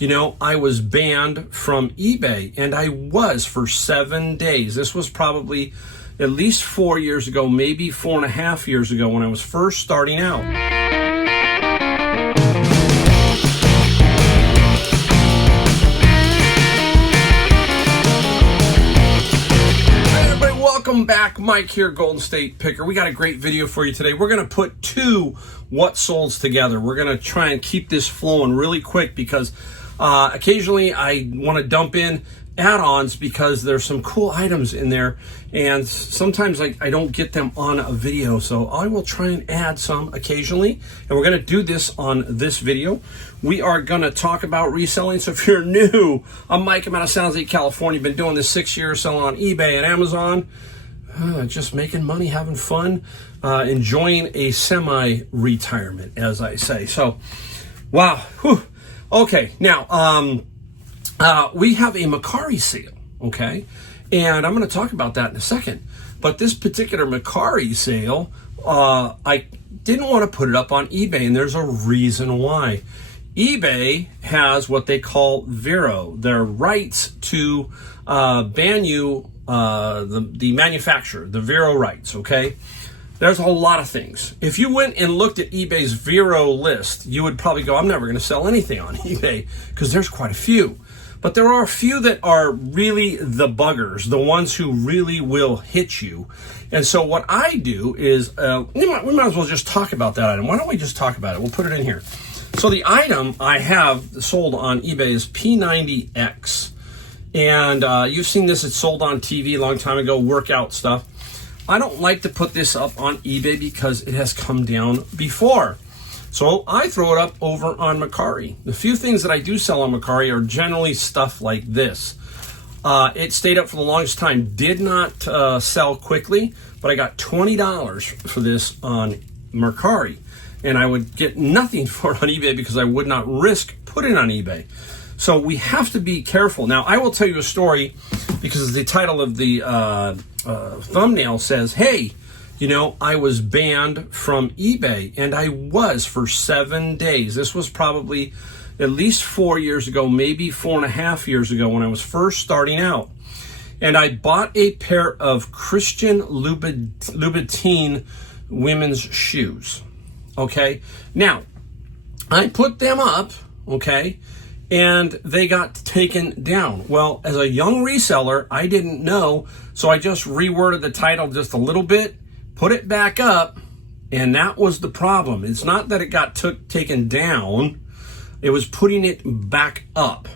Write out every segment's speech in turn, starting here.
I was banned from eBay, and I was for 7 days. This was probably at least 4 years ago, maybe 4.5 years ago when I was first starting out. Welcome back, Mike here, Golden State Picker. We got a great video for you today. We're going to put two what solds together. We're going to try and keep this flowing really quick because occasionally I want to dump in add-ons because there's some cool items in there, and sometimes I don't get them on a video, so I will try and add some occasionally, and we're going to do this on this video. We are going to talk about reselling. So if you're new, I'm Mike. I'm out of San Jose, California. Been doing this 6 years, selling on eBay and Amazon. Just making money, having fun, enjoying a semi-retirement, as I say. So, wow. Whew. Okay, now, we have a Mercari sale, okay? And I'm going to talk about that in a second. But this particular Mercari sale, I didn't want to put it up on eBay, and there's a reason why. eBay has what they call Vero, their rights to ban you, the manufacturer, the Vero rights, okay? There's a whole lot of things. If you went and looked at eBay's Vero list, you would probably go, I'm never going to sell anything on eBay, because there's quite a few. But there are a few that are really the buggers, the ones who really will hit you. And so what I do is, we might as well just talk about that item. Why don't we just talk about it? We'll put it in here. So the item I have sold on eBay is P90X. And you've seen this, it's sold on TV a long time ago, workout stuff. I don't like to put this up on eBay because it has come down before. So I throw it up over on Mercari. The few things that I do sell on Mercari are generally stuff like this. It stayed up for the longest time, did not sell quickly, but I got $20 for this on Mercari. And I would get nothing for it on eBay because I would not risk putting it on eBay. So we have to be careful. Now, I will tell you a story because the title of the thumbnail says, hey, I was banned from eBay, and I was for 7 days. This was probably at least 4 years ago, maybe 4.5 years ago when I was first starting out. And I bought a pair of Christian Louboutin women's shoes. Okay? Now, I put them up, okay, and they got taken down. Well, as a young reseller, I didn't know, so I just reworded the title just a little bit, put it back up, and that was the problem. It's not that it got taken down, it was putting it back up,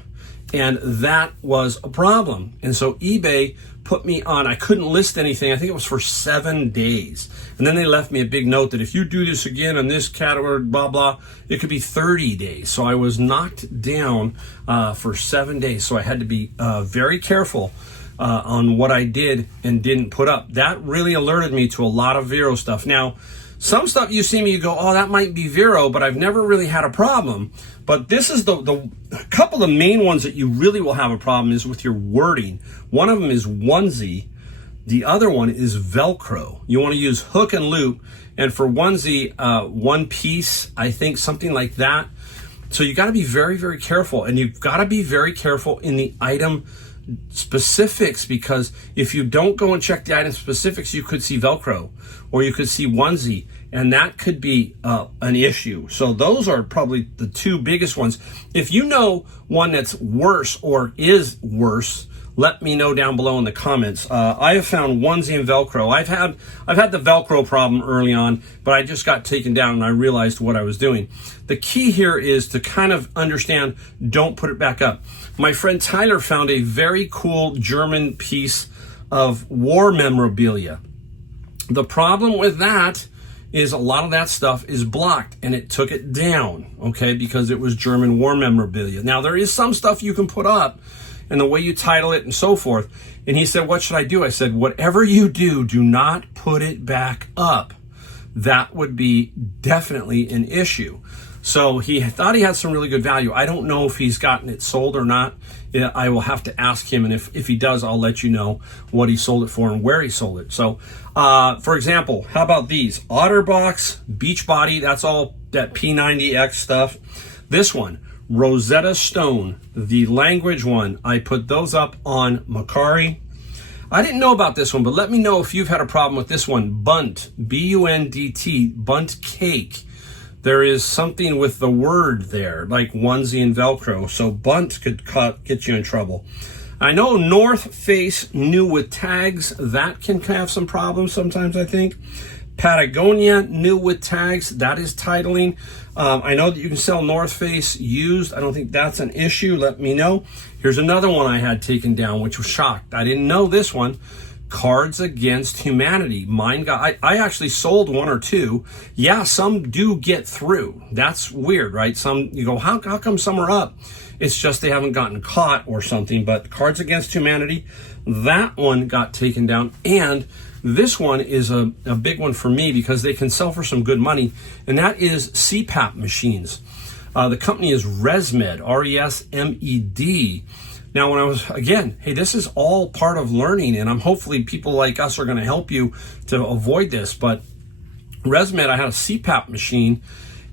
and that was a problem. And so eBay put me on, I couldn't list anything, I think it was for 7 days. And then they left me a big note that if you do this again on this category, blah, blah, it could be 30 days. So I was knocked down for 7 days. So I had to be very careful on what I did and didn't put up. That really alerted me to a lot of Vero stuff. Now, some stuff you see me, you go, oh, that might be Vero, but I've never really had a problem. But this is the couple of main ones that you really will have a problem is with your wording. One of them is onesie. The other one is Velcro. You want to use hook and loop. And for onesie, one piece, I think something like that. So you got to be very, very careful. And you've got to be very careful in the item specifics, because if you don't go and check the item specifics, you could see Velcro or you could see onesie, and that could be an issue. So those are probably the two biggest ones. If you know one that's worse or is worse, let me know down below in the comments. I have found onesie and Velcro. I've had the Velcro problem early on, but I just got taken down and I realized what I was doing. The key here is to kind of understand, don't put it back up. My friend Tyler found a very cool German piece of war memorabilia. The problem with that is a lot of that stuff is blocked, and it took it down, okay, because it was German war memorabilia. Now, there is some stuff you can put up, and the way you title it and so forth. And he said, what should I do? I said, whatever you do, do not put it back up. That would be definitely an issue. So he thought he had some really good value. I don't know if he's gotten it sold or not. I will have to ask him, and if he does, I'll let you know what he sold it for and where he sold it. So, for example, how about these? Otterbox, Beachbody, that's all that P90X stuff. This one, Rosetta Stone, the language one, I put those up on Macari. I didn't know about this one, but let me know if you've had a problem with this one. Bunt, B-U-N-D-T, Bunt Cake. There is something with the word there, like onesie and Velcro. So Bunt could get you in trouble. I know North Face new with tags. That can have some problems sometimes, I think. Patagonia new with tags. That is titling. I know that you can sell North Face used. I don't think that's an issue. Let me know. Here's another one I had taken down, which was shocked. I didn't know this one. Cards Against Humanity. Mine got, I actually sold one or two. Yeah, some do get through. That's weird, right? Some, you go, how come some are up? It's just they haven't gotten caught or something. But Cards Against Humanity, that one got taken down. And this one is a big one for me because they can sell for some good money. And that is CPAP machines. The company is ResMed, R-E-S-M-E-D. Now, when I was, again, hey, this is all part of learning, and I'm hopefully people like us are going to help you to avoid this. But ResMed, I had a CPAP machine,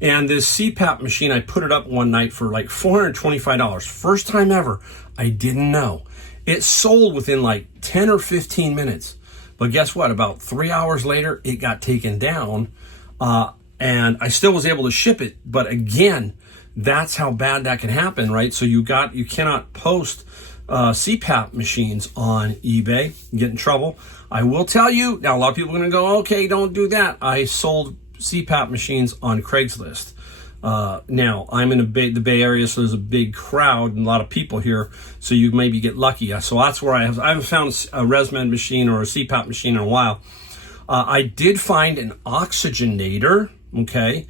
and this CPAP machine, I put it up one night for like $425. First time ever. I didn't know. It sold within like 10 or 15 minutes. But guess what? About 3 hours later, it got taken down, and I still was able to ship it. But again, that's how bad that can happen, right? So you cannot post CPAP machines on eBay. You get in trouble. I will tell you, now a lot of people are going to go, okay, don't do that. I sold CPAP machines on Craigslist. Now, I'm in the Bay Area, so there's a big crowd and a lot of people here, so you maybe get lucky. So that's where I haven't found a ResMed machine or a CPAP machine in a while. I did find an oxygenator, okay?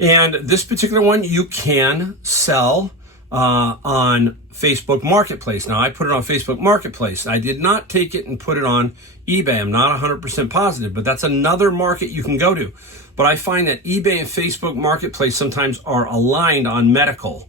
And this particular one you can sell on Facebook Marketplace. Now, I put it on Facebook Marketplace. I did not take it and put it on eBay. I'm not 100% positive, but that's another market you can go to. But I find that eBay and Facebook Marketplace sometimes are aligned on medical.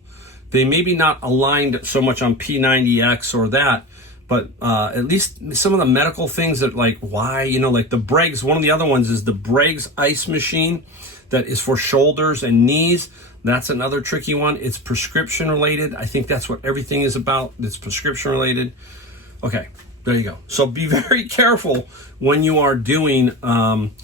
They may be not aligned so much on P90X or that, but at least some of the medical things that like like the Briggs, one of the other ones is the Briggs ice machine that is for shoulders and knees. That's another tricky one. It's prescription related. I think that's what everything is about. It's prescription related. Okay, there you go. So be very careful when you are doing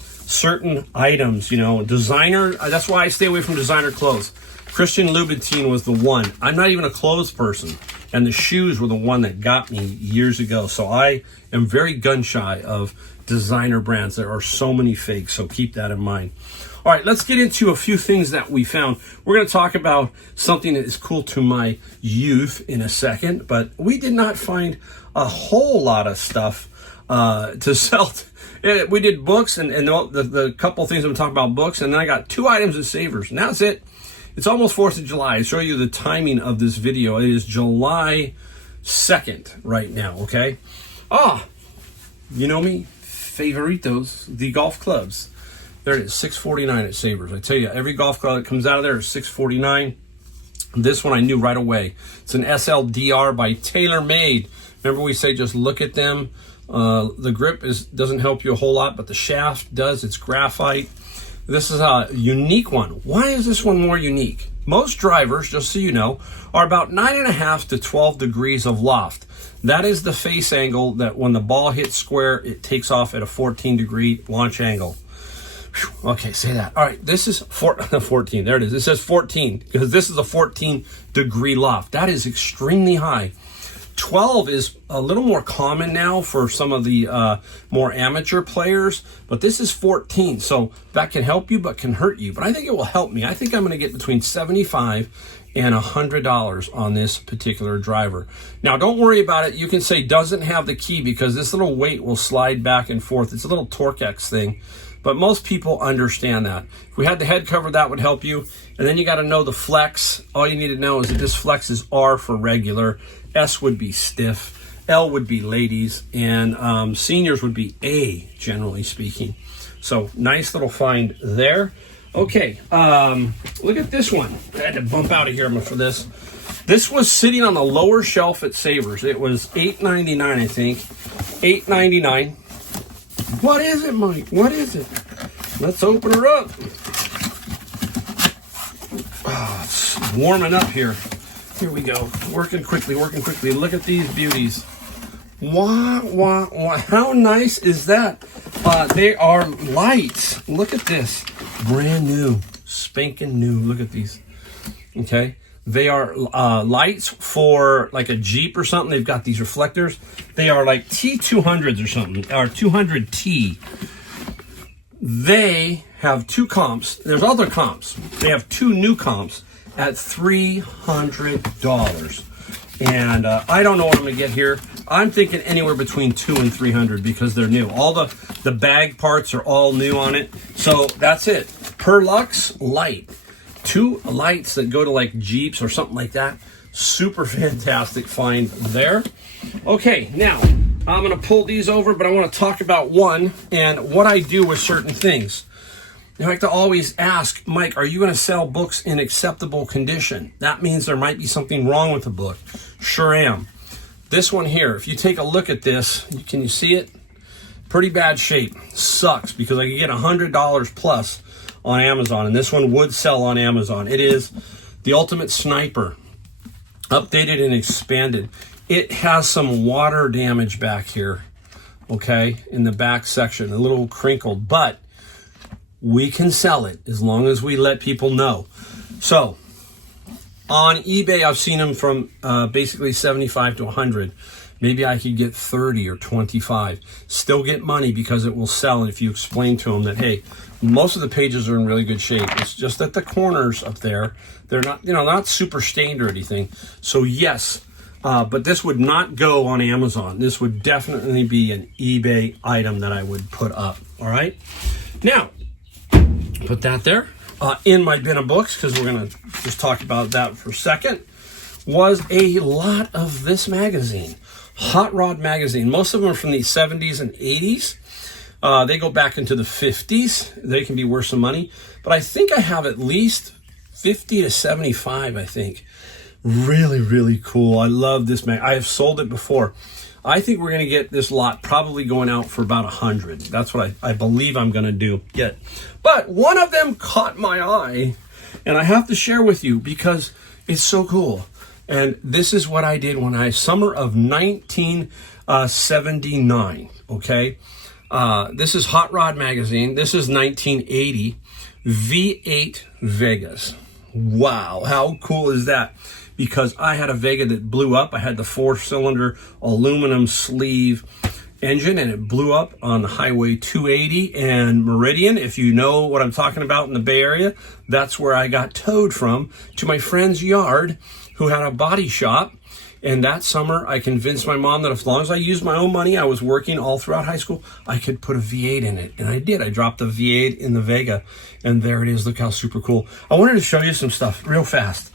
certain items, designer. That's why I stay away from designer clothes. Christian Louboutin was the one. I'm not even a clothes person. And the shoes were the one that got me years ago. So I am very gun shy of designer brands. There are so many fakes, so keep that in mind. All right, let's get into a few things that we found. We're going to talk about something that is cool to my youth in a second, but we did not find a whole lot of stuff to sell. We did books and the couple things I'm talking about books, and then I got 2 items at Savers, and that's it. It's almost 4th of July. I'll show you the timing of this video. It is July 2nd right now, okay? You know me, favoritos, the golf clubs. There it is, $649 at Savers. I tell you, every golf club that comes out of there is $649. This one I knew right away. It's an SLDR by TaylorMade. Remember we say just look at them. The grip doesn't help you a whole lot, but the shaft does. It's graphite. This is a unique one. Why is this one more unique? Most drivers, just so you know, are about 9.5 to 12 degrees of loft. That is the face angle that when the ball hits square, it takes off at a 14-degree launch angle. Whew. Okay, say that. All right, this is 14. There it is. It says 14 because this is a 14-degree loft. That is extremely high. 12 is a little more common now for some of the more amateur players, but this is 14. So that can help you, but can hurt you. But I think it will help me. I think I'm going to get between $75 and $100 on this particular driver. Now, don't worry about it. You can say doesn't have the key because this little weight will slide back and forth. It's a little Torque-X thing. But most people understand that. If we had the head cover, that would help you. And then you got to know the flex. All you need to know is that this flex is R for regular. S would be stiff. L would be ladies. And seniors would be A, generally speaking. So nice little find there. Okay, look at this one. I had to bump out of here for this. This was sitting on the lower shelf at Savers. It was $8.99, I think. $8.99. What is it, Mike? What is it? Let's open her up. Oh, it's warming up here. Here we go. Working quickly, working quickly. Look at these beauties. Wow. How nice is that? They are lights. Look at this. Brand new. Spanking new. Look at these. Okay. They are lights for like a Jeep or something. They've got these reflectors. They are like T200s or something, or 200T. They have two comps. There's other comps. They have two new comps at $300. And I don't know what I'm going to get here. I'm thinking anywhere between $200 and $300 because they're new. All the bag parts are all new on it. So that's it. Perlux light. Two lights that go to like Jeeps or something like that. Super fantastic find there. Okay, now I'm going to pull these over, but I want to talk about one and what I do with certain things. I like to always ask, Mike, are you going to sell books in acceptable condition? That means there might be something wrong with the book. Sure am. This one here, if you take a look at this, can you see it? Pretty bad shape. Sucks because I could get $100 plus on Amazon, and this one would sell on Amazon. It is the Ultimate Sniper, updated and expanded. It has some water damage back here, okay, in the back section, a little crinkled, but we can sell it as long as we let people know. So on eBay, I've seen them from basically 75 to 100. Maybe I could get 30 or 25. Still get money because it will sell if you explain to them that, hey, most of the pages are in really good shape. It's just that the corners up there, they're not, not super stained or anything. So yes, but this would not go on Amazon. This would definitely be an eBay item that I would put up. All right. Now, put that there in my bin of books because we're going to just talk about that for a second. Was a lot of this magazine. Hot Rod magazine. Most of them are from the 70s and 80s. They go back into the 50s. They can be worth some money. But I think I have at least 50 to 75, I think. Really, really cool. I love this mag. I have sold it before. I think we're going to get this lot probably going out for about 100. That's what I believe I'm going to get. But one of them caught my eye, and I have to share with you because it's so cool. And this is what I did when summer of 1979, okay? This is Hot Rod magazine. This is 1980 V8 Vegas. Wow, how cool is that? Because I had a Vega that blew up. I had the 4-cylinder aluminum sleeve engine, and it blew up on the Highway 280 and Meridian. If you know what I'm talking about in the Bay Area, that's where I got towed from to my friend's yard who had a body shop. And that summer, I convinced my mom that as long as I used my own money, I was working all throughout high school, I could put a V8 in it. And I did. I dropped the V8 in the Vega, and there it is. Look how super cool. I wanted to show you some stuff real fast.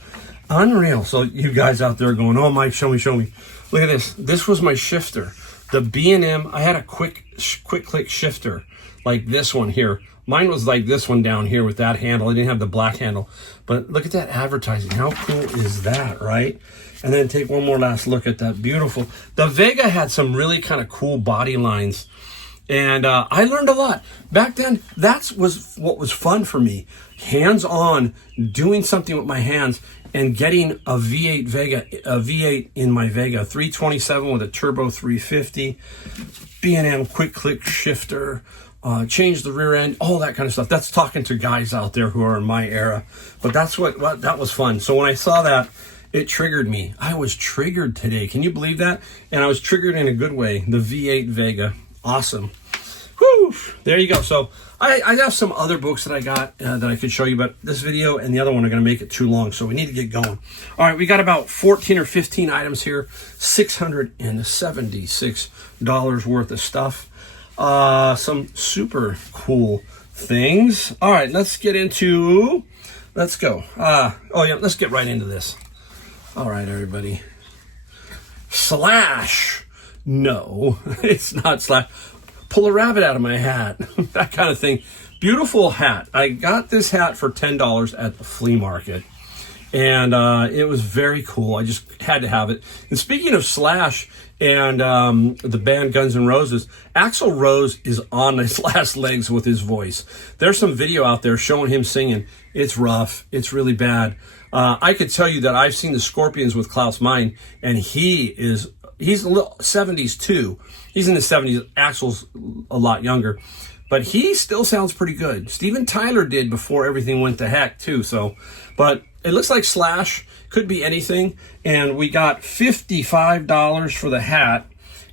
Unreal. So you guys out there going, oh, Mike, show me. Look at this. This was my shifter. The B&M, I had a quick click shifter like this one here. Mine was like this one down here with that handle. I didn't have the black handle. But look at that advertising. How cool is that, right? And then take one more last look at that beautiful. The Vega had some really kind of cool body lines. And I learned a lot. Back then, that was what was fun for me. Hands-on, doing something with my hands and getting a V8 in my Vega. 327 with a turbo 350. B&M quick click shifter. Change the rear end, all that kind of stuff. That's talking to guys out there who are in my era. But that's what that was fun. So when I saw that, it triggered me. I was triggered today. Can you believe that? And I was triggered in a good way. The V8 Vega. Awesome. Whew. There you go. So I have some other books that I got that I could show you, but this video and the other one are going to make it too long, so we need to get going. All right, we got about 14 or 15 items here. $676 worth of stuff. Some super cool things. All right, let's go. Let's get right into this. All right, everybody. Slash. No, it's not Slash. Pull a rabbit out of my hat. That kind of thing. Beautiful hat. I got this hat for $10 at the flea market. And it was very cool. I just had to have it. And speaking of Slash and the band Guns N' Roses, Axl Rose is on his last legs with his voice. There's some video out there showing him singing. It's rough. It's really bad. I could tell you that I've seen the Scorpions with Klaus Meine, and he's a little 70s too. He's in the 70s. Axl's a lot younger, but he still sounds pretty good. Steven Tyler did before everything went to heck too. So, but it looks like Slash could be anything, and we got $55 for the hat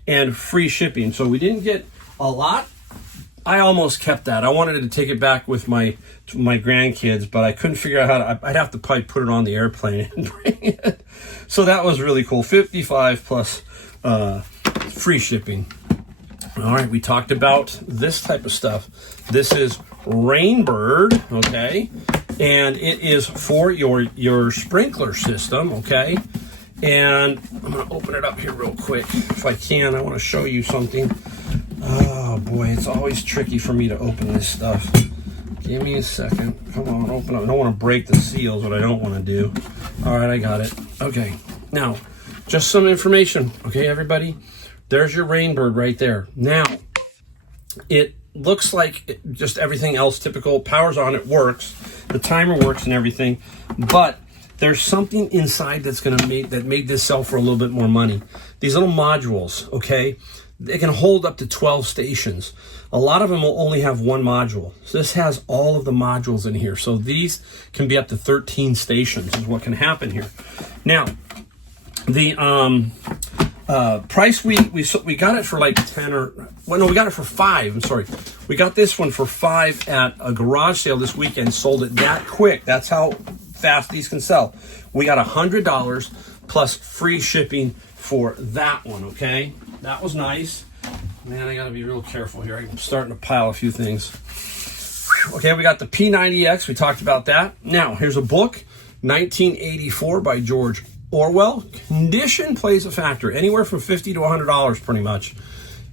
and free shipping. So we didn't get a lot. I almost kept that. I wanted to take it back with my grandkids, but I couldn't figure out how to. I'd have to probably put it on the airplane and bring it. So that was really cool. 55 plus free shipping. All right, we talked about this type of stuff. This is Rainbird, okay? And it is for your sprinkler system, okay? And I'm going to open it up here real quick. If I can, I want to show you something. Oh, boy, it's always tricky for me to open this stuff. Give me a second. Come on, open up. I don't want to break the seals, what I don't want to do. All right, I got it. Okay, now, just some information, okay, everybody? There's your Rainbird right there. Now, it looks like just everything else typical. Power's on, it works. The timer works and everything. But there's something inside that's going to made this sell for a little bit more money. These little modules, okay? They can hold up to 12 stations. A lot of them will only have one module. So this has all of the modules in here. So these can be up to 13 stations is what can happen here. Now, the price we got it for like 10 or well, no, we got it for 5. I'm sorry, we got this one for 5 at a garage sale this weekend. Sold it that quick. That's how fast these can sell. We got $100 plus free shipping for that one. Okay, that was nice. Man, I got to be real careful here. I'm starting to pile a few things. Okay, we got the P90X. We talked about that. Now here's a book, 1984 by George Orwell. Condition plays a factor, anywhere from $50 to $100 pretty much,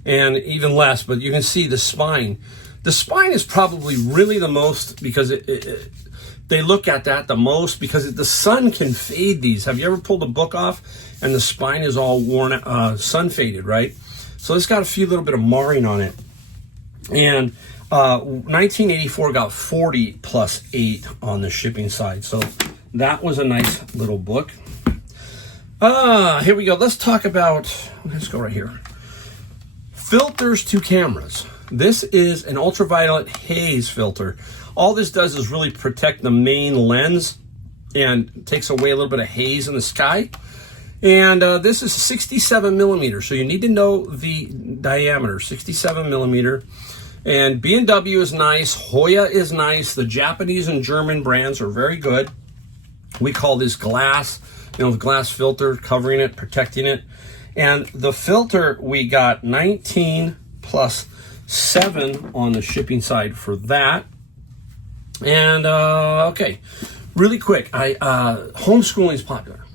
and even less. But you can see the spine. The spine is probably really the most, because they look at that the most, because the sun can fade these. Have you ever pulled a book off and the spine is all worn, sun faded, right? So it's got a few little bit of marring on it. And 1984 got 40 plus 8 on the shipping side. So that was a nice little book. Here we go. Let's talk about, let's go right here. Filters to cameras. This is an ultraviolet haze filter. All this does is really protect the main lens and takes away a little bit of haze in the sky. And this is 67 millimeter. So you need to know the diameter, 67 millimeter. And B&W is nice. Hoya is nice. The Japanese and German brands are very good. We call this glass. You know, the glass filter covering it, protecting it. And the filter, we got 19 plus 7 on the shipping side for that. And okay, really quick, homeschooling is popular,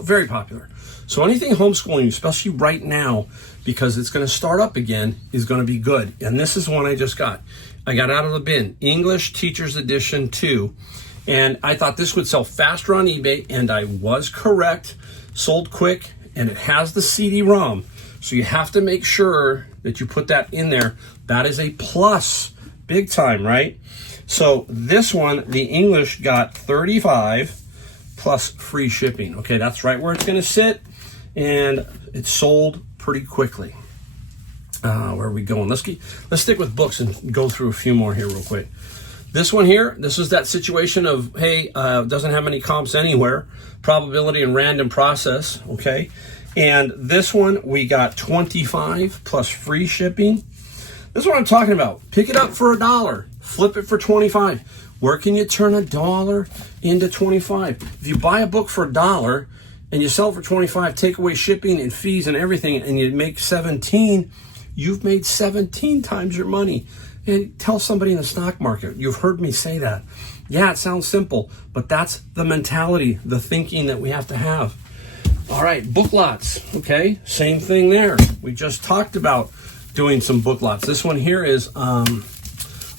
very popular. So anything homeschooling, especially right now, because it's going to start up again, is going to be good. And this is one I just got. I got out of the bin, English Teacher's Edition 2. And I thought this would sell faster on eBay, and I was correct. Sold quick, and it has the CD-ROM. So you have to make sure that you put that in there. That is a plus, big time, right? So this one, the English, got 35 plus free shipping. Okay, that's right where it's going to sit, and it sold pretty quickly. Where are we going? Let's stick with books and go through a few more here real quick. This one here, this is that situation of, hey, doesn't have any comps anywhere, probability and random process, okay? And this one, we got 25 plus free shipping. This is what I'm talking about. Pick it up for $1, flip it for 25. Where can you turn $1 into 25? If you buy a book for $1 and you sell it for 25, take away shipping and fees and everything, and you make 17, you've made 17 times your money. And tell somebody in the stock market, you've heard me say that. Yeah, it sounds simple, but that's the mentality, the thinking that we have to have. All right, book lots, okay? Same thing there. We just talked about doing some book lots. This one here is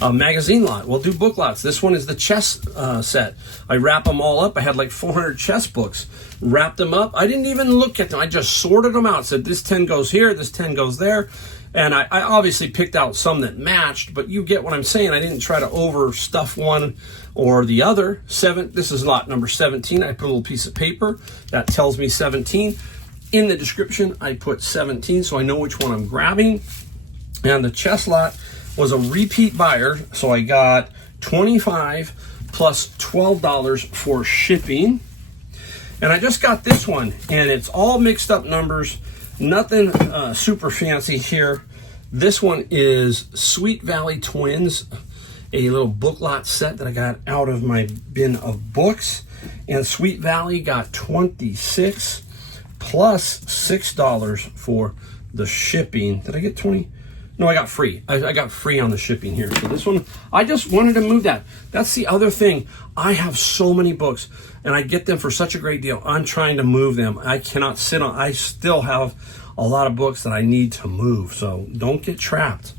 Magazine lot. We'll do book lots. This one is the chess set. I wrap them all up. I had like 400 chess books. Wrapped them up. I didn't even look at them. I just sorted them out. Said this 10 goes here, this 10 goes there. And I obviously picked out some that matched, but you get what I'm saying. I didn't try to overstuff one or the other. This is lot number 17. I put a little piece of paper that tells me 17. In the description, I put 17 so I know which one I'm grabbing. And the chess lot was a repeat buyer, so I got $25 plus $12 for shipping. And I just got this one, and it's all mixed up numbers. Nothing super fancy here. This one is Sweet Valley Twins, a little book lot set that I got out of my bin of books. And Sweet Valley got 26 plus $6 for the shipping. Did I get 20? No, I got free. I got free on the shipping here. So this one, I just wanted to move that. That's the other thing. I have so many books, and I get them for such a great deal. I'm trying to move them. I cannot sit on. I still have a lot of books that I need to move. So don't get trapped.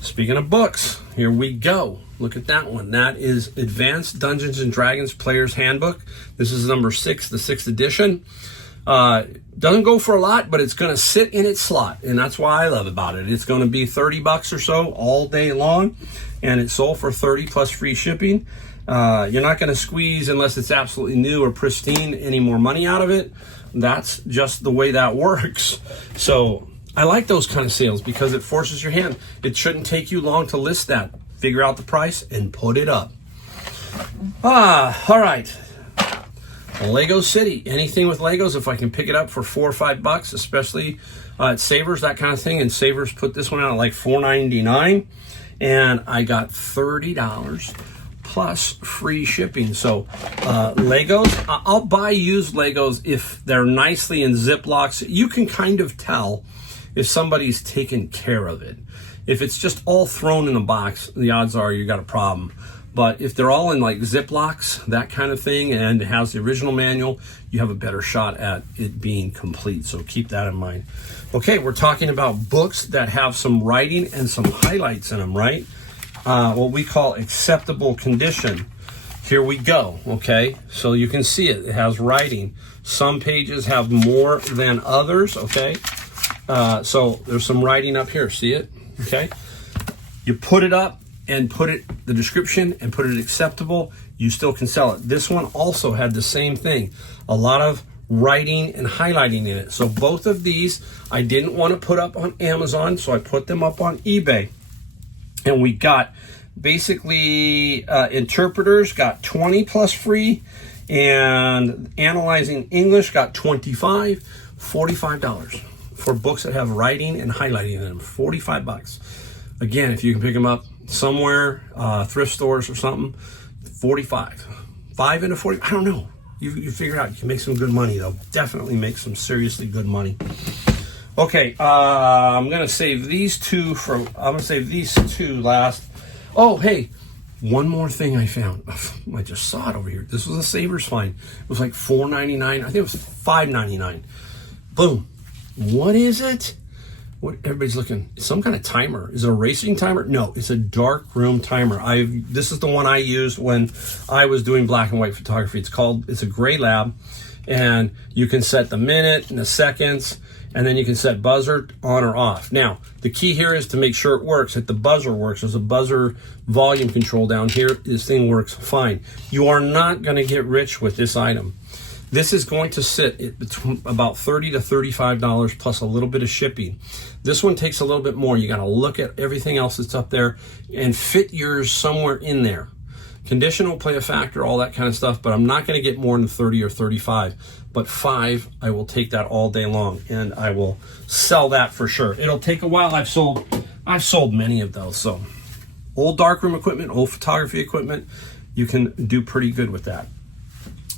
Speaking of books, here we go. Look at that one. That is Advanced Dungeons and Dragons Player's Handbook. This is number 6, the 6th edition. Doesn't go for a lot, but it's going to sit in its slot, and that's why I love about it. It's going to be $30 or so all day long, and it's sold for $30 plus free shipping. You're not going to squeeze, unless it's absolutely new or pristine, any more money out of it. That's just the way that works. So I like those kind of sales because it forces your hand. It shouldn't take you long to list that. Figure out the price and put it up. All right. Lego City. Anything with Legos, if I can pick it up for $4 or $5, especially at Savers, that kind of thing. And Savers put this one out at like $4.99, and I got $30 plus free shipping. So Legos, I'll buy used Legos if they're nicely in Ziplocs. You can kind of tell if somebody's taken care of it. If it's just all thrown in a box, the odds are you got a problem. But if they're all in like Ziplocs, that kind of thing, and it has the original manual, you have a better shot at it being complete. So keep that in mind. Okay, we're talking about books that have some writing and some highlights in them, right? What we call acceptable condition. Here we go, okay? So you can see it. It has writing. Some pages have more than others, okay? So there's some writing up here. See it? Okay? You put it up and put it, the description, and put it acceptable, you still can sell it. This one also had the same thing. A lot of writing and highlighting in it. So both of these, I didn't want to put up on Amazon, so I put them up on eBay. And we got basically interpreters got 20 plus free, and analyzing English got 25, $45 for books that have writing and highlighting in them. $45. Again, if you can pick them up somewhere, thrift stores or something, 45. 5 into 40, I don't know. You figure it out. You can make some good money though. Definitely make some seriously good money. Okay, I'm gonna save these two last. Oh, hey, one more thing I found. I just saw it over here. This was a Savers find. It was like $4.99. I think it was $5.99. Boom. What is it? What everybody's looking? Some kind of timer. Is it a racing timer? No, it's a dark room timer. This is the one I used when I was doing black and white photography. It's a Gray Lab, and you can set the minute and the seconds, and then you can set buzzer on or off. Now, the key here is to make sure it works, that the buzzer works. There's a buzzer volume control down here. This thing works fine. You are not going to get rich with this item. This is going to sit at between about $30 to $35 plus a little bit of shipping. This one takes a little bit more. You got to look at everything else that's up there and fit yours somewhere in there. Condition will play a factor, all that kind of stuff, but I'm not going to get more than 30 or 35. But 5, I will take that all day long, and I will sell that for sure. It'll take a while. I've sold many of those. So old darkroom equipment, old photography equipment, you can do pretty good with that.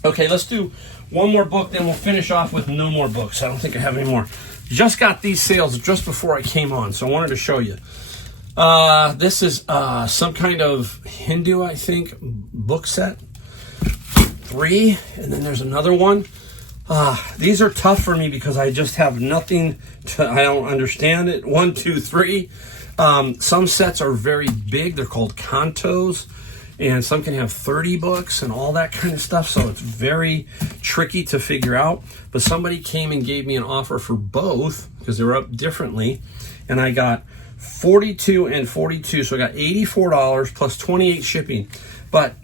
Okay, let's do one more book, then we'll finish off with no more books. I don't think I have any more. Just got these sales just before I came on, so I wanted to show you. This is some kind of Hindu, I think, book set. 3, and then there's another one. These are tough for me because I just have nothing to, I don't understand it. 1, 2, 3. Some sets are very big. They're called cantos, and some can have 30 books and all that kind of stuff. So it's very tricky to figure out. But somebody came and gave me an offer for both because they were up differently. And I got 42 and 42. So I got $84 plus 28 shipping. But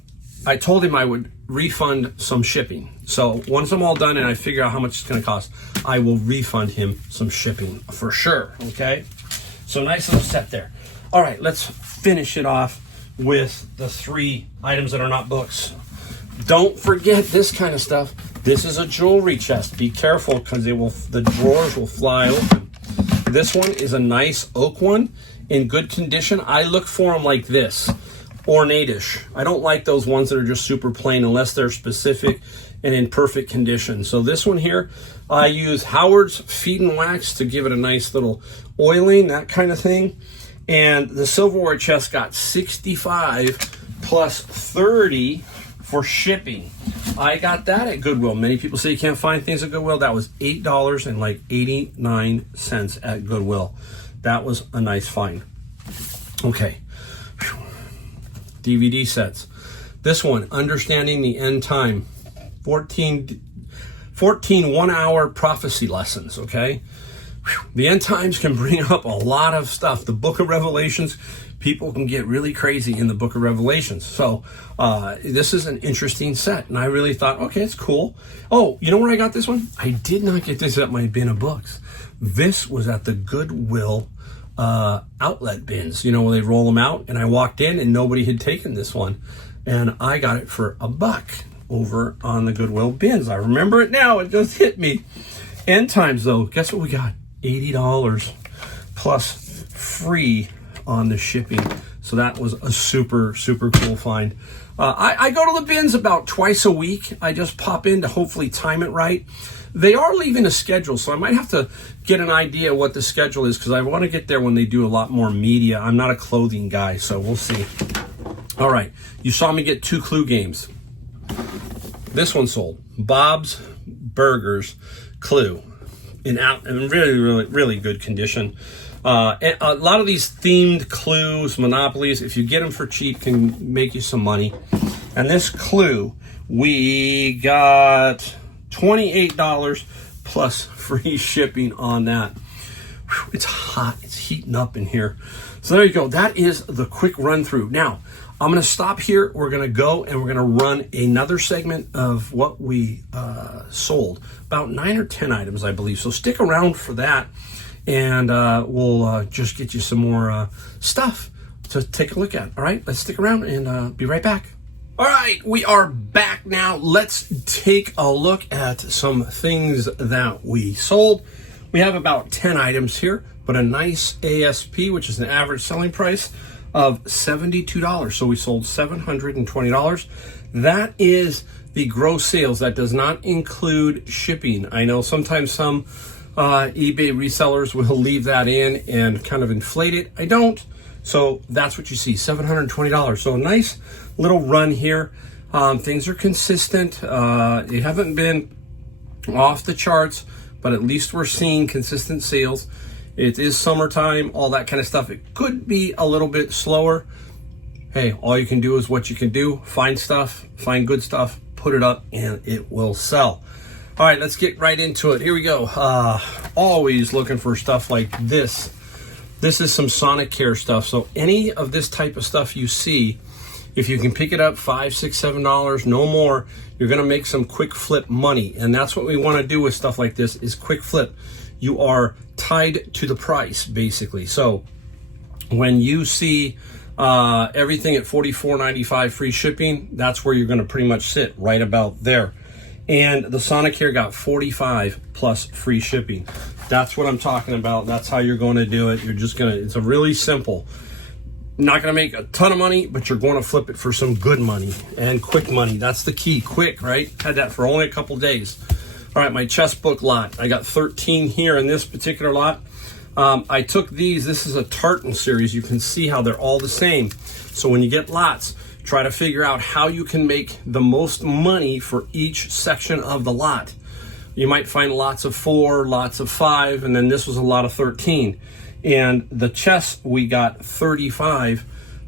I told him I would refund some shipping. So once I'm all done and I figure out how much it's going to cost, I will refund him some shipping for sure. Okay. So nice little set there. All right, let's finish it off with the 3 items that are not books. Don't forget this kind of stuff. This is a jewelry chest. Be careful because the drawers will fly open. This one is a nice oak one in good condition. I look for them like this, ornate-ish. I don't like those ones that are just super plain unless they're specific and in perfect condition. So this one here, I use Howard's Feed and Wax to give it a nice little oiling, that kind of thing. And the silverware chest got 65 plus 30 for shipping. I got that at Goodwill. Many people say you can't find things at Goodwill. That was $8.89 at Goodwill. That was a nice find. Okay. DVD sets. This one, Understanding the End Time. 14 one-hour prophecy lessons, okay? The end times can bring up a lot of stuff. The book of Revelations, people can get really crazy in the book of Revelations. So this is an interesting set, and I really thought, okay, it's cool. Oh, you know where I got this one? I did not get this at my bin of books. This was at the Goodwill outlet bins, you know, where they roll them out, and I walked in and nobody had taken this one, and I got it for $1 over on the Goodwill bins. I remember it now. It just hit me. End times, though, guess what we got? $80 plus free on the shipping. So that was a super, super cool find. I go to the bins about twice a week. I just pop in to hopefully time it right. They are leaving a schedule, so I might have to get an idea what the schedule is because I want to get there when they do a lot more media. I'm not a clothing guy, so we'll see. All right, you saw me get 2 Clue games. This one sold. Bob's Burgers Clue. In really, really, really good condition. And a lot of these themed clues, monopolies, if you get them for cheap, can make you some money. And this clue, we got $28 plus free shipping on that. Whew, it's hot. It's heating up in here. So there you go. That is the quick run through. Now, I'm going to stop here. We're going to go and we're going to run another segment of what we sold. About 9 or 10 items, I believe. So stick around for that. And we'll just get you some more stuff to take a look at. All right, let's stick around and be right back. All right, we are back now. Let's take a look at some things that we sold. We have about 10 items here, but a nice ASP, which is an average selling price of $72. So we sold $720. That is the gross sales. That does not include shipping. I know sometimes some eBay resellers will leave that in and kind of inflate it. I don't. So that's what you see, $720. So a nice little run here. Things are consistent. They haven't been off the charts, but at least we're seeing consistent sales. It is summertime, all that kind of stuff. It could be a little bit slower. Hey, all you can do is what you can do. Find stuff, find good stuff, put it up, and it will sell. All right, let's get right into it. Here we go. Always looking for stuff like this. This is some Sonic Care stuff. So any of this type of stuff you see, if you can pick it up $5, $6, $7, no more, you're going to make some quick flip money. And that's what we want to do with stuff like this is quick flip. You are tied to the price, basically. So when you see everything at $44.95 free shipping, that's where you're going to pretty much sit, right about there. And the Sonic Care got $45 plus free shipping. That's what I'm talking about. That's how you're going to do it. You're just going to, it's a really simple. Not going to make a ton of money, but you're going to flip it for some good money and quick money. That's the key. Quick, right? Had that for only a couple days. All right, my chest book lot. I got 13 here in this particular lot. I took these. This is a tartan series. You can see how they're all the same. So when you get lots, try to figure out how you can make the most money for each section of the lot. You might find lots of 4, lots of 5, and then this was a lot of 13. And the chest, we got $35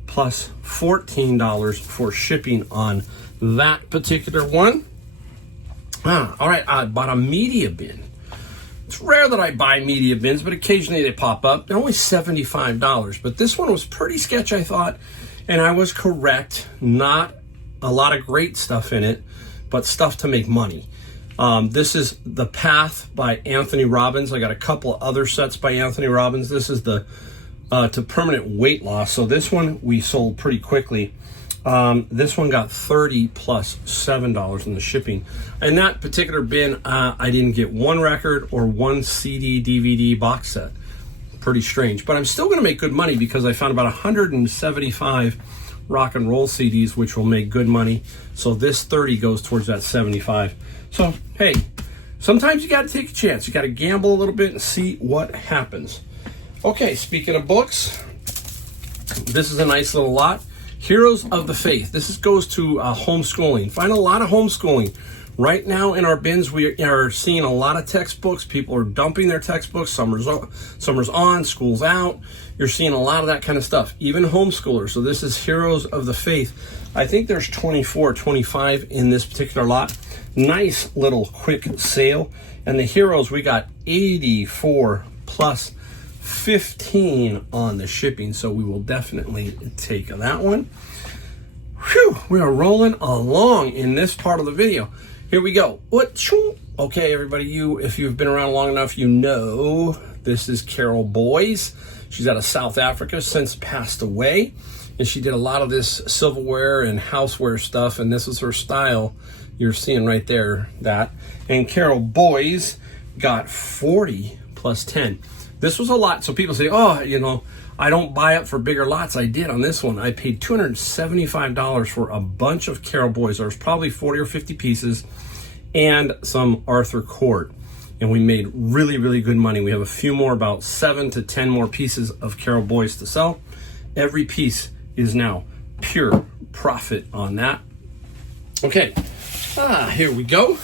plus $14 for shipping on that particular one. All right, I bought a media bin. It's rare that I buy media bins, but occasionally they pop up. They're only $75, but this one was pretty sketch, I thought, and I was correct. Not a lot of great stuff in it, but stuff to make money. This is The Path by Anthony Robbins. I got a couple of other sets by Anthony Robbins. This is the to permanent weight loss. So this one we sold pretty quickly. This one got $30 plus $7 in the shipping. In that particular bin, I didn't get one record or one CD, DVD box set. Pretty strange, but I'm still going to make good money because I found about 175 rock and roll CDs, which will make good money. So this 30 goes towards that 75. So, hey, sometimes you got to take a chance. You got to gamble a little bit and see what happens. Okay, speaking of books, this is a nice little lot. Heroes of the Faith. This goes to homeschooling. Find a lot of homeschooling. Right now in our bins, we are seeing a lot of textbooks. People are dumping their textbooks. Summer's on, school's out. You're seeing a lot of that kind of stuff, even homeschoolers. So this is Heroes of the Faith. I think there's 24, 25 in this particular lot. Nice little quick sale. And the Heroes, we got 84 plus 15 on the shipping, so we will definitely take that one. Whew, we are rolling along in this part of the video. Here we go. Okay, everybody, if you've been around long enough, you know this is Carol Boys. She's out of South Africa, since passed away, and she did a lot of this silverware and houseware stuff, and this is her style. You're seeing right there that. And Carol Boys got 40 plus 10. This was a lot. So people say, oh, I don't buy it for bigger lots. I did on this one. I paid $275 for a bunch of Carol Boys. There was probably 40 or 50 pieces and some Arthur Court. And we made really, really good money. We have a few more, about 7 to 10 more pieces of Carol Boys to sell. Every piece is now pure profit on that. Okay, here we go.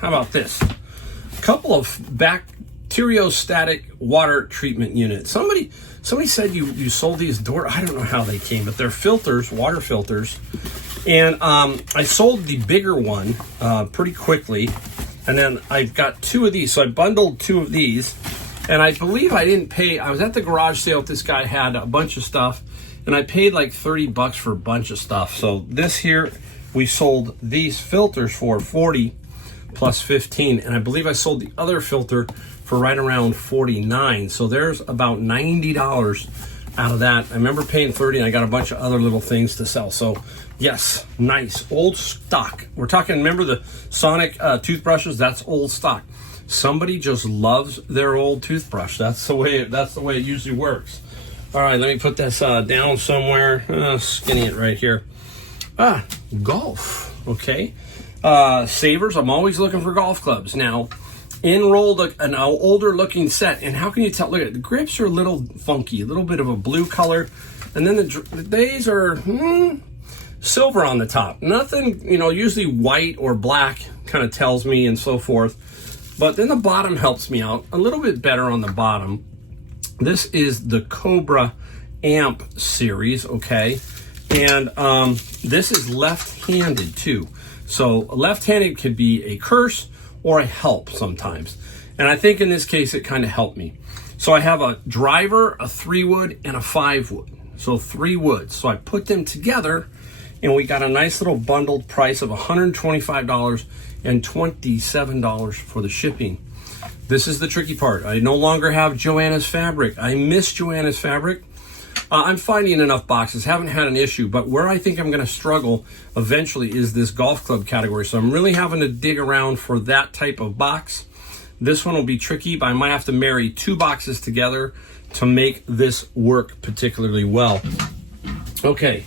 How about this? A couple of bacteriostatic water treatment units. Somebody said you sold these I don't know how they came, but they're filters, water filters. And I sold the bigger one pretty quickly. And then I've got 2 of these. So I bundled 2 of these. And I believe I didn't pay. I was at the garage sale. This guy had a bunch of stuff. And I paid like $30 for a bunch of stuff. So this here, we sold these filters for 40 plus 15. And I believe I sold the other filter for right around 49. So there's about $90 out of that. I remember paying 30 and I got a bunch of other little things to sell. So yes, nice old stock. We're talking, remember the Sonic toothbrushes? That's old stock. Somebody just loves their old toothbrush. That's the way it usually works. All right, let me put this down somewhere. Skinny it right here. Golf. Okay. Savers. I'm always looking for golf clubs. Now, enrolled an older looking set, and how can you tell? Look at it, the grips are a little funky, a little bit of a blue color, and then these are silver on the top. Nothing, usually white or black kind of tells me and so forth, but then the bottom helps me out a little bit better on the bottom. This is the Cobra Amp series, okay, and this is left-handed too. So left-handed could be a curse or a help sometimes. And I think in this case, it kind of helped me. So I have a driver, a 3-wood, and a 5-wood. So 3 woods. So I put them together, and we got a nice little bundled price of $125 and $27 for the shipping. This is the tricky part. I no longer have Joanna's fabric. I miss Joanna's fabric. I'm finding enough boxes, haven't had an issue, but where I think I'm going to struggle eventually is this golf club category. So I'm really having to dig around for that type of box. This one will be tricky, but I might have to marry 2 boxes together to make this work particularly well. Okay,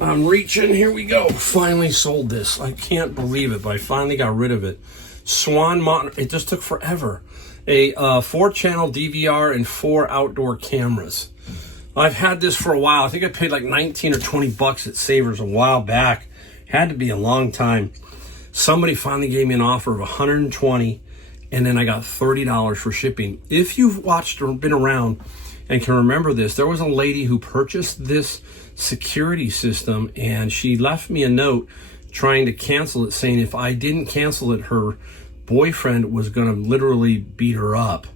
I'm reaching. Here we go. Finally sold this. I can't believe it, but I finally got rid of it. Swan monitor. It just took forever. A 4-channel DVR and 4 outdoor cameras. I've had this for a while. I think I paid like 19 or 20 bucks at Savers a while back. Had to be a long time. Somebody finally gave me an offer of 120, and then I got $30 for shipping. If you've watched or been around and can remember this. There was a lady who purchased this security system, and she left me a note trying to cancel it, saying if I didn't cancel it, her boyfriend was going to literally beat her up.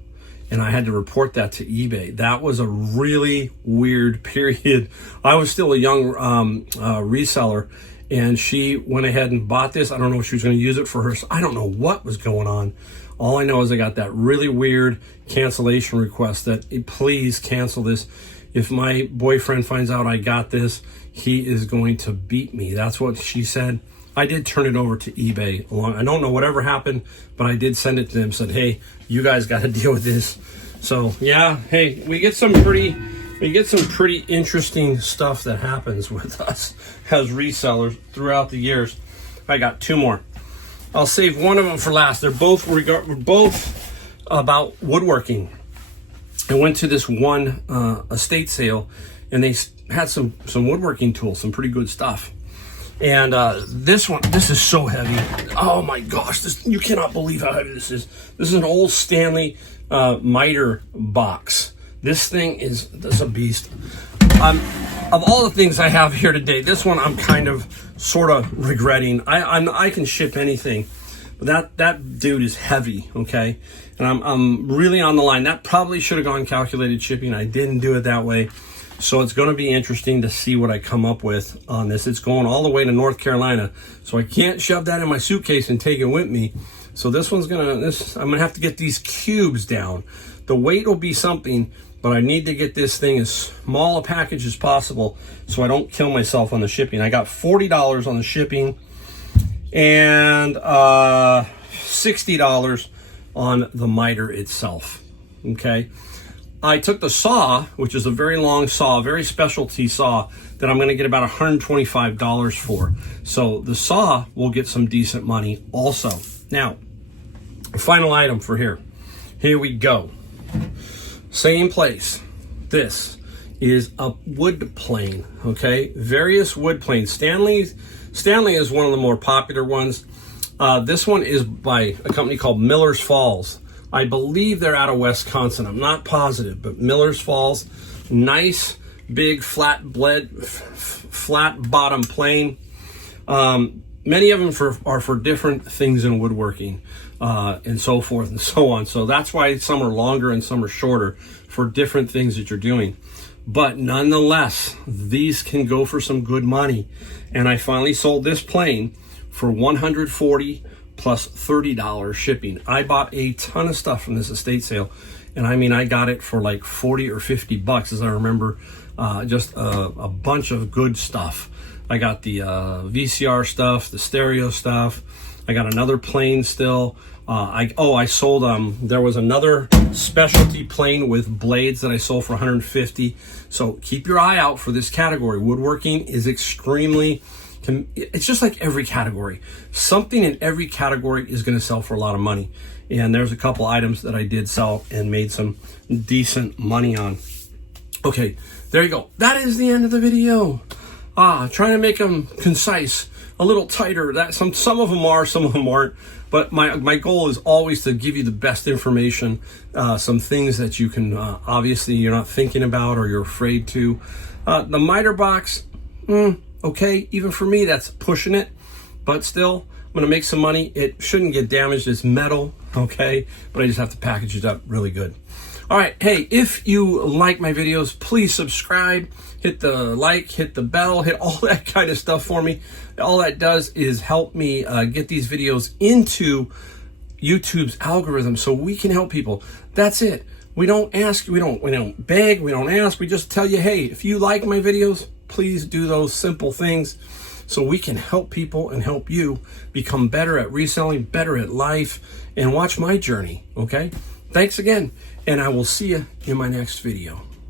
And I had to report that to eBay. That was a really weird period. I was still a young reseller, and she went ahead and bought this. I don't know if she was going to use it for her. I don't know what was going on. All I know is I got that really weird cancellation request that please cancel this. If my boyfriend finds out I got this, he is going to beat me. That's what she said. I did turn it over to eBay. I don't know whatever happened, but I did send it to them. Said, hey, you guys got to deal with this. So yeah, hey, we get some pretty interesting stuff that happens with us as resellers throughout the years. I got two more. I'll save one of them for last. They're both about woodworking. I went to this one estate sale, and they had some woodworking tools, some pretty good stuff. And this is so heavy. Oh my gosh, you cannot believe how heavy this is. This is an old Stanley miter box. This thing is a beast. Of all the things I have here today, this one I'm kind of sort of regretting. I can ship anything, but that dude is heavy, okay? And I'm really on the line. That probably should have gone calculated shipping. I didn't do it that way. So it's going to be interesting to see what I come up with on this. It's going all the way to North Carolina, so I can't shove that in my suitcase and take it with me. So I'm gonna have to get these cubes down. The weight will be something, but I need to get this thing as small a package as possible so I don't kill myself on the shipping. I got $40 on the shipping and $60 on the miter itself. Okay. I took the saw, which is a very long saw, very specialty saw, that I'm going to get about $125 for. So the saw will get some decent money also. Now, final item for here. Here we go. Same place. This is a wood plane, okay? Various wood planes. Stanley is one of the more popular ones. This one is by a company called Miller's Falls. I believe they're out of Wisconsin. I'm not positive, but Miller's Falls, nice, big, flat bottom plane. Many of them are for different things in woodworking and so forth and so on. So that's why some are longer and some are shorter for different things that you're doing. But nonetheless, these can go for some good money. And I finally sold this plane for $140 plus $30 shipping. I bought a ton of stuff from this estate sale, and I mean, I got it for like 40 or 50 bucks, as I remember. Just a bunch of good stuff. I got the VCR stuff, the stereo stuff. I got another plane still. I sold, there was another specialty plane with blades that I sold for $150. So keep your eye out for this category. Woodworking is it's just like every category. Something in every category is going to sell for a lot of money. And there's a couple items that I did sell and made some decent money on. Okay, there you go. That is the end of the video. Trying to make them concise, a little tighter. Some of them are, some of them aren't. But my goal is always to give you the best information, some things that you can, obviously you're not thinking about or you're afraid to. The miter box, okay, even for me, that's pushing it, but still, I'm gonna make some money. It shouldn't get damaged. It's metal, okay, but I just have to package it up really good. All right, hey, if you like my videos, please subscribe, hit the like, hit the bell, hit all that kind of stuff for me. All that does is help me get these videos into YouTube's algorithm so we can help people. That's it. We don't ask, we don't beg, we don't ask. We just tell you, hey, if you like my videos, please do those simple things so we can help people and help you become better at reselling, better at life, and watch my journey, okay? Thanks again, and I will see you in my next video.